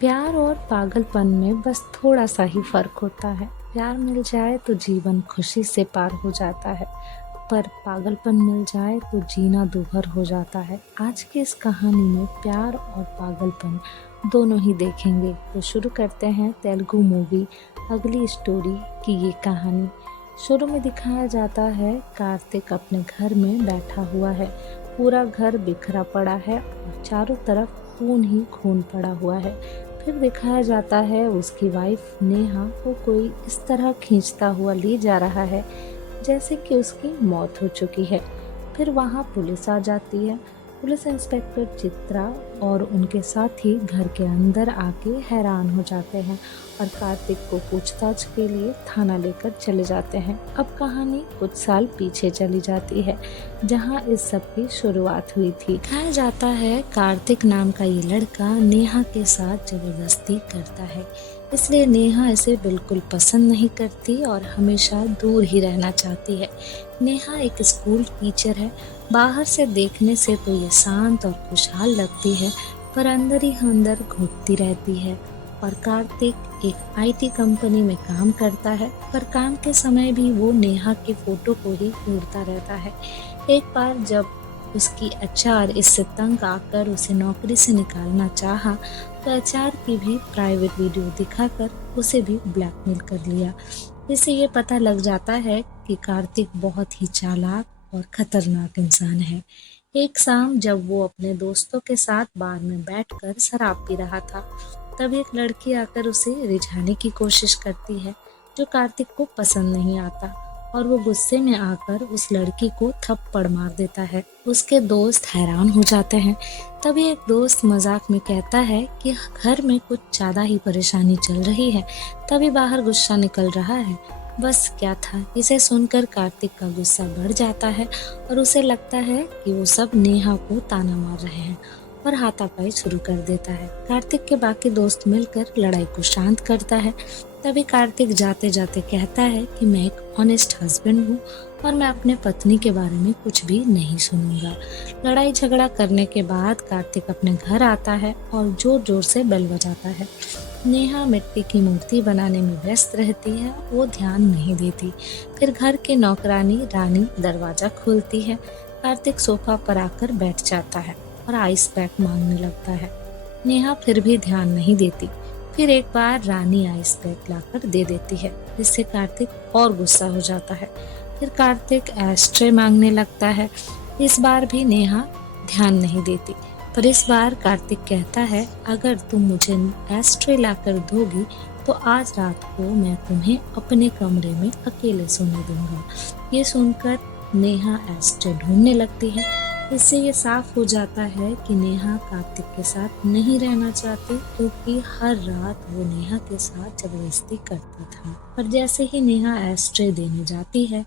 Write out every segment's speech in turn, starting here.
प्यार और पागलपन में बस थोड़ा सा ही फर्क होता है। प्यार मिल जाए तो जीवन खुशी से पार हो जाता है, पर पागलपन मिल जाए तो जीना दूभर हो जाता है। आज की इस कहानी में प्यार और पागलपन दोनों ही देखेंगे। तो शुरू करते हैं तेलुगु मूवी अगली स्टोरी की ये कहानी। शुरू में दिखाया जाता है कार्तिक अपने घर में बैठा हुआ है। पूरा घर बिखरा पड़ा है और चारों तरफ खून ही खून पड़ा हुआ है। फिर दिखाया जाता है उसकी वाइफ नेहा को कोई इस तरह खींचता हुआ ले जा रहा है जैसे कि उसकी मौत हो चुकी है। फिर वहाँ पुलिस आ जाती है। पुलिस इंस्पेक्टर चित्रा और उनके साथी घर के अंदर आके हैरान हो जाते हैं और कार्तिक को पूछताछ के लिए थाना लेकर चले जाते हैं। अब कहानी कुछ साल पीछे चली जाती है, जहां इस सब की शुरुआत हुई थी। कहा जाता है कार्तिक नाम का ये लड़का नेहा के साथ जबरदस्ती करता है, इसलिए नेहा इसे बिल्कुल पसंद नहीं करती और हमेशा दूर ही रहना चाहती है। नेहा एक स्कूल टीचर है। बाहर से देखने से तो ये शांत और खुशहाल लगती है, पर अंदर ही अंदर घुटती रहती है। और कार्तिक एक आईटी कंपनी में काम करता है, पर काम के समय भी वो नेहा के फोटो को ही ढूंढता रहता है। एक बार जब उसकी एचआर इससे तंग आकर उसे नौकरी से निकालना चाहा, तो एचआर की भी प्राइवेट वीडियो दिखाकर उसे भी ब्लैकमेल कर लिया। इससे ये पता लग जाता है कि कार्तिक बहुत ही चालाक और खतरनाक इंसान है। एक शाम जब वो अपने दोस्तों के साथ बार में बैठकर शराब पी रहा था, तब एक लड़की आकर उसे रिझाने की कोशिश करती है, जो कार्तिक को पसंद नहीं आता, और वो गुस्से में आकर उस लड़की को थप्पड़ मार देता है। उसके दोस्त हैरान हो जाते हैं। तभी एक दोस्त मजाक में कहता है कि घर में कुछ ज्यादा ही परेशानी चल रही है, तभी बाहर गुस्सा निकल रहा है। बस क्या था, इसे सुनकर कार्तिक का गुस्सा बढ़ जाता है और उसे लगता है कि वो सब नेहा को ताना मार रहे हैं और हाथापाई शुरू कर देता है। कार्तिक के बाकी दोस्त मिलकर लड़ाई को शांत करता है। तभी कार्तिक जाते जाते कहता है कि मैं एक ऑनेस्ट हस्बैंड हूँ और मैं अपने पत्नी के बारे में कुछ भी नहीं सुनूंगा। लड़ाई झगड़ा करने के बाद कार्तिक अपने घर आता है और जोर जोर से बेल बजाता है। नेहा मिट्टी की मूर्ति बनाने में व्यस्त रहती है, वो ध्यान नहीं देती। फिर घर के नौकरानी रानी दरवाजा खोलती है। कार्तिक सोफा पर आकर बैठ जाता है और आइस पैक मांगने लगता है। नेहा फिर भी ध्यान नहीं देती। फिर एक बार रानी आइस पैक लाकर दे देती है, जिससे कार्तिक और गुस्सा हो जाता है। फिर कार्तिक एस्ट्रे मांगने लगता है। इस बार भी नेहा ध्यान नहीं देती, पर इस बार कार्तिक कहता है, अगर तुम मुझे एस्ट्रे लाकर दोगी तो आज रात को मैं तुम्हें अपने कमरे में अकेले सोने दूंगा। ये सुनकर नेहा एस्ट्रे ढूंढने लगती है। इससे ये साफ हो जाता है कि नेहा कार्तिक के साथ नहीं रहना चाहती, क्योंकि हर रात वो नेहा के साथ जबरदस्ती करता था। पर जैसे ही नेहा एस्ट्रे देने जाती है,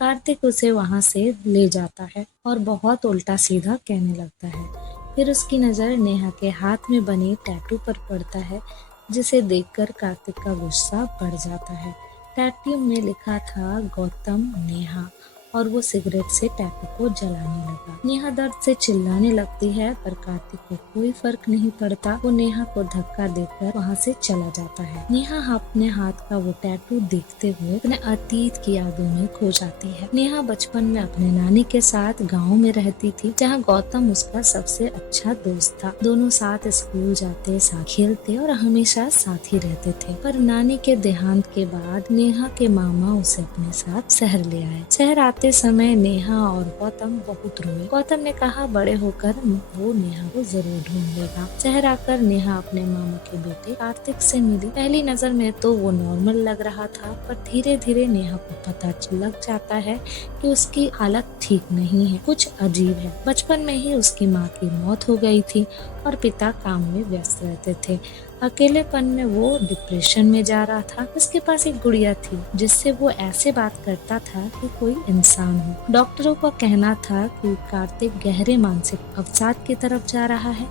कार्तिक उसे वहां से ले जाता है और बहुत उल्टा सीधा कहने लगता है। फिर उसकी नजर नेहा के हाथ में बने टैटू पर पड़ता है, जिसे देखकर कार्तिक का गुस्सा बढ़ जाता है। टैटू में लिखा था गौतम नेहा, और वो सिगरेट से टैटू को जलाने लगा। नेहा दर्द से चिल्लाने लगती है, पर कार्तिक को कोई फर्क नहीं पड़ता। वो नेहा को धक्का देकर वहाँ से चला जाता है। नेहा अपने हाथ का वो टैटू देखते हुए अपने अतीत की यादों में खो जाती है। नेहा बचपन में अपने नानी के साथ गाँव में रहती थी, जहाँ गौतम उसका सबसे अच्छा दोस्त था। दोनों साथ स्कूल जाते, साथ खेलते और हमेशा साथ ही रहते थे। पर नानी के देहांत के बाद नेहा के मामा उसे अपने साथ शहर ले आए। शहर आते समय नेहा और गौतम बहुत रोए। गौतम ने कहा बड़े होकर वो नेहा को जरूर ढूंढ लेगा। शहर आकर नेहा अपने मामा के बेटे कार्तिक से मिली। पहली नजर में तो वो नॉर्मल लग रहा था, पर धीरे धीरे नेहा को पता लग जाता है कि उसकी हालत ठीक नहीं है, कुछ अजीब है। बचपन में ही उसकी माँ की मौत हो गई थी और पिता काम में व्यस्त रहते थे। अकेलेपन में वो डिप्रेशन में जा रहा था। उसके पास एक गुड़िया थी, जिससे वो ऐसे बात करता था कि कोई इंसान हो। डॉक्टरों का कहना था कि कार्तिक गहरे मानसिक अवसाद की तरफ जा रहा है,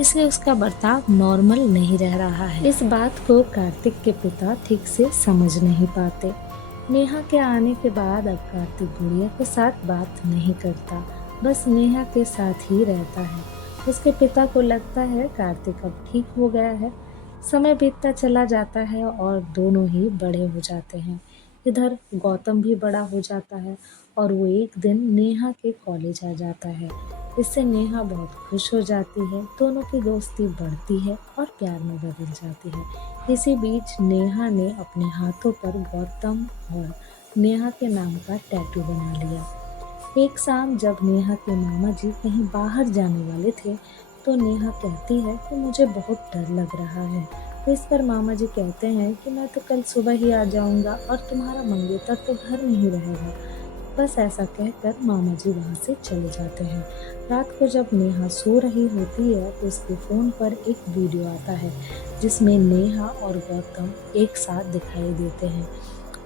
इसलिए उसका बर्ताव नॉर्मल नहीं रह रहा है। इस बात को कार्तिक के पिता ठीक से समझ नहीं पाते। नेहा के आने के बाद अब कार्तिक गुड़िया के साथ बात नहीं करता, बस नेहा के साथ ही रहता है। उसके पिता को लगता है कार्तिक अब ठीक हो गया है। समय बीतता चला जाता है और दोनों ही बड़े हो जाते हैं। इधर गौतम भी बड़ा हो जाता है और वो एक दिन नेहा के कॉलेज आ जाता है। इससे नेहा बहुत खुश हो जाती है, दोनों की दोस्ती बढ़ती है और प्यार में बदल जाती है। इसी बीच नेहा ने अपने हाथों पर गौतम और नेहा के नाम का टैटू बना लिया। एक शाम जब नेहा के मामा जी कहीं बाहर जाने वाले थे, तो नेहा कहती है कि मुझे बहुत डर लग रहा है। तो इस पर मामा जी कहते हैं कि मैं तो कल सुबह ही आ जाऊंगा और तुम्हारा मंगेतर तो घर में ही रहेगा। बस ऐसा कहकर मामा जी वहाँ से चले जाते हैं। रात को जब नेहा सो रही होती है तो उसके फ़ोन पर एक वीडियो आता है जिसमें नेहा और गौतम एक साथ दिखाई देते हैं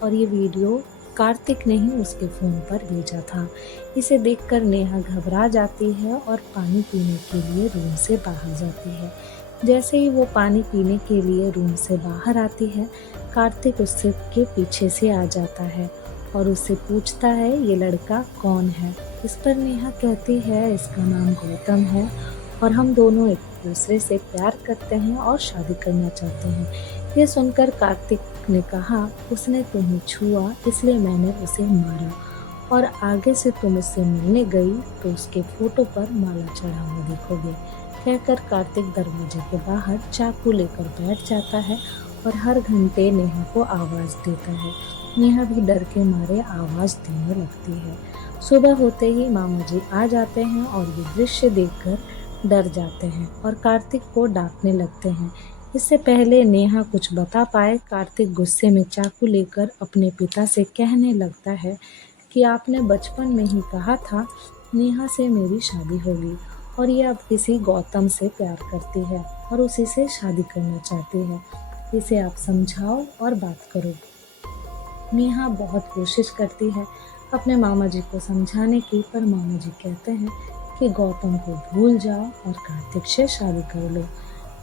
और ये वीडियो कार्तिक ने ही उसके फ़ोन पर भेजा था। इसे देखकर नेहा घबरा जाती है और पानी पीने के लिए रूम से बाहर जाती है। जैसे ही वो पानी पीने के लिए रूम से बाहर आती है, कार्तिक उससे के पीछे से आ जाता है और उससे पूछता है ये लड़का कौन है। इस पर नेहा कहती है इसका नाम गौतम है और हम दोनों एक दूसरे से प्यार करते हैं और शादी करना चाहते हैं। ये सुनकर कार्तिक ने कहा उसने तुम्हें छुआ इसलिए मैंने उसे मारा और आगे से तुम उससे मिलने गई तो उसके फोटो पर माला चढ़ा हुआ देखोगे। कहकर कार्तिक दरवाजे के बाहर चाकू लेकर बैठ जाता है और हर घंटे नेहा को आवाज़ देता है। नेहा भी डर के मारे आवाज़ देने लगती है। सुबह होते ही मामा जी आ जाते हैं और ये दृश्य देखकर डर जाते हैं और कार्तिक को डांटने लगते हैं। इससे पहले नेहा कुछ बता पाए, कार्तिक गुस्से में चाकू लेकर अपने पिता से कहने लगता है कि आपने बचपन में ही कहा था नेहा से मेरी शादी होगी और ये अब किसी गौतम से प्यार करती है और उसी से शादी करना चाहती है। इसे आप समझाओ और बात करो। नेहा बहुत कोशिश करती है अपने मामा जी को समझाने की, पर मामा जी कहते हैं कि गौतम को भूल जाओ और कार्तिक से शादी कर लो।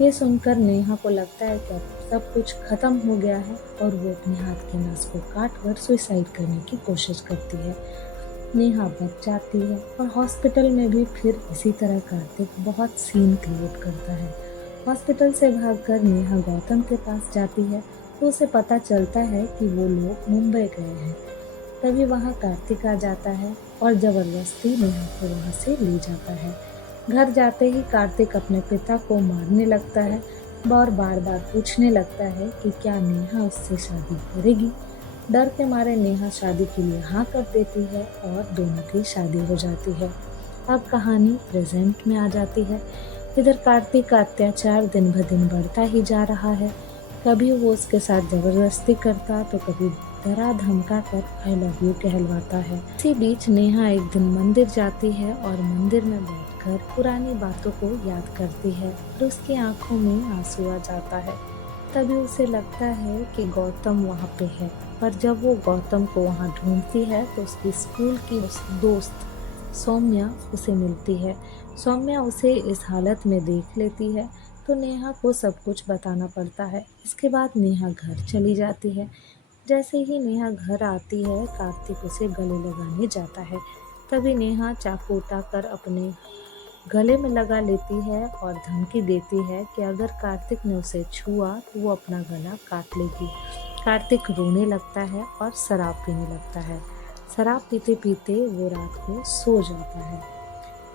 ये सुनकर नेहा को लगता है कि अब सब कुछ खत्म हो गया है और वो अपने हाथ के नस को काट कर सुसाइड करने की कोशिश करती है। नेहा बच जाती है और हॉस्पिटल में भी फिर इसी तरह कार्तिक बहुत सीन क्रिएट करता है। हॉस्पिटल से भागकर नेहा गौतम के पास जाती है तो उसे पता चलता है कि वो लोग मुंबई गए हैं। तभी वहाँ कार्तिक आ जाता है और ज़बरदस्ती नेहा को वहाँ से ले जाता है। घर जाते ही कार्तिक अपने पिता को मारने लगता है और बार बार पूछने लगता है कि क्या नेहा उससे शादी करेगी। डर के मारे नेहा शादी के लिए हाँ कर देती है और दोनों की शादी हो जाती है। अब कहानी प्रेजेंट में आ जाती है। इधर कार्तिक का अत्याचार दिन ब दिन बढ़ता ही जा रहा है। कभी वो उसके साथ जबरदस्ती करता तो कभी डरा धमका कर आई लव यू कहलवाता है। इसी बीच नेहा एक दिन मंदिर जाती है और मंदिर में बैठकर पुरानी बातों को याद करती है और उसकी आंखों में आंसू आ जाता है। तभी उसे लगता है कि गौतम वहाँ पे है, पर जब वो गौतम को वहाँ ढूंढती है तो उसकी स्कूल की दोस्त सौम्या उसे मिलती है। सौम्या उसे इस हालत में देख लेती है तो नेहा को सब कुछ बताना पड़ता है। इसके बाद नेहा घर चली जाती है। जैसे ही नेहा घर आती है कार्तिक उसे गले लगाने जाता है। तभी नेहा चाकू उठाकर अपने गले में लगा लेती है और धमकी देती है कि अगर कार्तिक ने उसे छुआ तो वो अपना गला काट लेगी। कार्तिक रोने लगता है और शराब पीने लगता है। शराब पीते पीते वो रात को सो जाता है।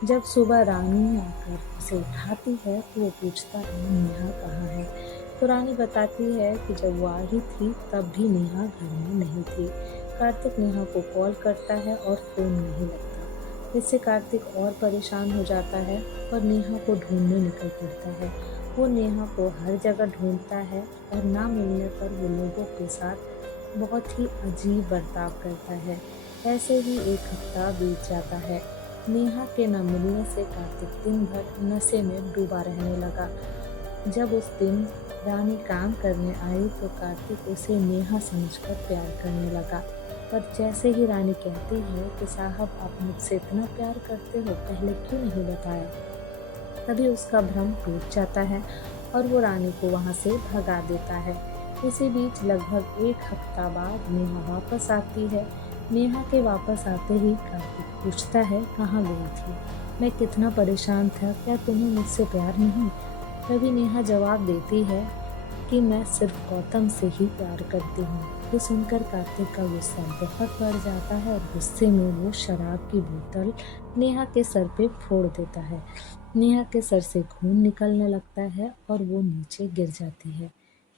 जब सुबह रानी आकर उसे उठाती है तो वो पूछता है नेहा कहाँ है। तो रानी बताती है कि जब वो आई थी तब भी नेहा घर में नहीं थी। कार्तिक नेहा को कॉल करता है और फ़ोन नहीं लगता। इससे कार्तिक और परेशान हो जाता है और नेहा को ढूंढने निकल पड़ता है। वो नेहा को हर जगह ढूंढता है और ना मिलने पर वो लोगों के साथ बहुत ही अजीब बर्ताव करता है। ऐसे ही एक हफ्ता बीत जाता है। नेहा के न मिलने से कार्तिक दिन भर नशे में डूबा रहने लगा। जब उस दिन रानी काम करने आई तो कार्तिक उसे नेहा समझकर प्यार करने लगा, पर जैसे ही रानी कहती है कि साहब आप मुझसे इतना प्यार करते हो, पहले क्यों नहीं बताया, तभी उसका भ्रम टूट जाता है और वो रानी को वहाँ से भगा देता है। इसी बीच लगभग एक हफ्ता बाद नेहा वापस आती है। नेहा के वापस आते ही कार्तिक पूछता है कहाँ गई थी, मैं कितना परेशान था, क्या तुम्हें मुझसे प्यार नहीं। तभी नेहा जवाब देती है कि मैं सिर्फ गौतम से ही प्यार करती हूँ। ये सुनकर कार्तिक का गुस्सा बहुत बढ़ जाता है और गुस्से में वो शराब की बोतल नेहा के सर पे फोड़ देता है। नेहा के सर से खून निकलने लगता है और वो नीचे गिर जाती है।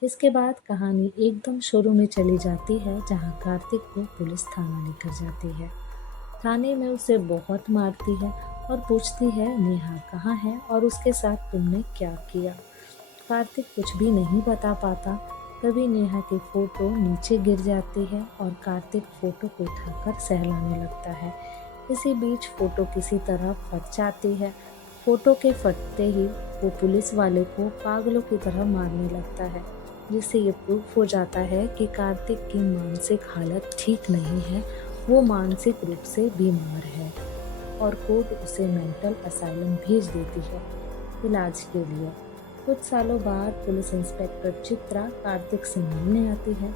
इसके बाद कहानी एकदम शुरू में चली जाती है, जहाँ कार्तिक को पुलिस थाना लेकर जाती है। थाने में उसे बहुत मारती है और पूछती है नेहा कहाँ है और उसके साथ तुमने क्या किया। कार्तिक कुछ भी नहीं बता पाता। तभी नेहा की फोटो नीचे गिर जाती है और कार्तिक फोटो को उठाकर सहलाने लगता है। इसी बीच फोटो किसी तरह फट जाती है। फोटो के फटते ही वो पुलिस वाले को पागलों की तरह मारने लगता है, जिससे ये प्रूफ हो जाता है कि कार्तिक की मानसिक हालत ठीक नहीं है, वो मानसिक रूप से बीमार है और कोर्ट उसे मेंटल असाइलम भेज देती है इलाज के लिए। कुछ सालों बाद पुलिस इंस्पेक्टर चित्रा कार्तिक से मिलने आती है,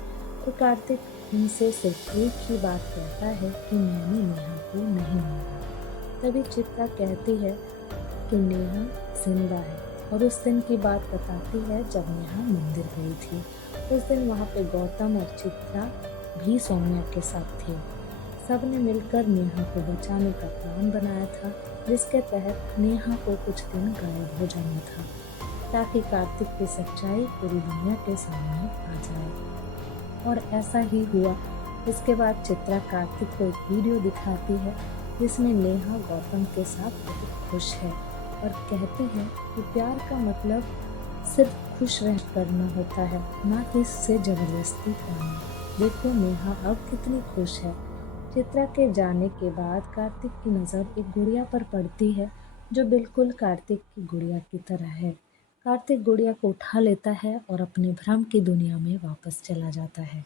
तो कार्तिक उनसे सिर्फ एक ही बात कहता है कि मैंने नेहा को नहीं मारा। तभी चित्रा कहती है कि नेहा जिंदा है और उस दिन की बात बताती है जब नेहा मंदिर गई थी। उस दिन वहाँ पे गौतम और चित्रा भी सौम्या के साथ थे। सबने मिलकर नेहा को बचाने का प्लान बनाया था, जिसके तहत नेहा को कुछ दिन गायब हो जाना था, ताकि कार्तिक की सच्चाई पूरी दुनिया के सामने आ जाए। और ऐसा ही हुआ। इसके बाद चित्रा कार्तिक को एक वीडियो दिखाती है, जिसमें नेहा गौतम के साथ बहुत खुश है और कहती है कि प्यार का मतलब सिर्फ खुश रह करना होता है, ना कि इससे जबरदस्ती पाना। देखो नेहा अब कितनी खुश है। चित्रा के जाने के बाद कार्तिक की नज़र एक गुड़िया पर पड़ती है, जो बिल्कुल कार्तिक की गुड़िया की तरह है। कार्तिक गुड़िया को उठा लेता है और अपने भ्रम की दुनिया में वापस चला जाता है।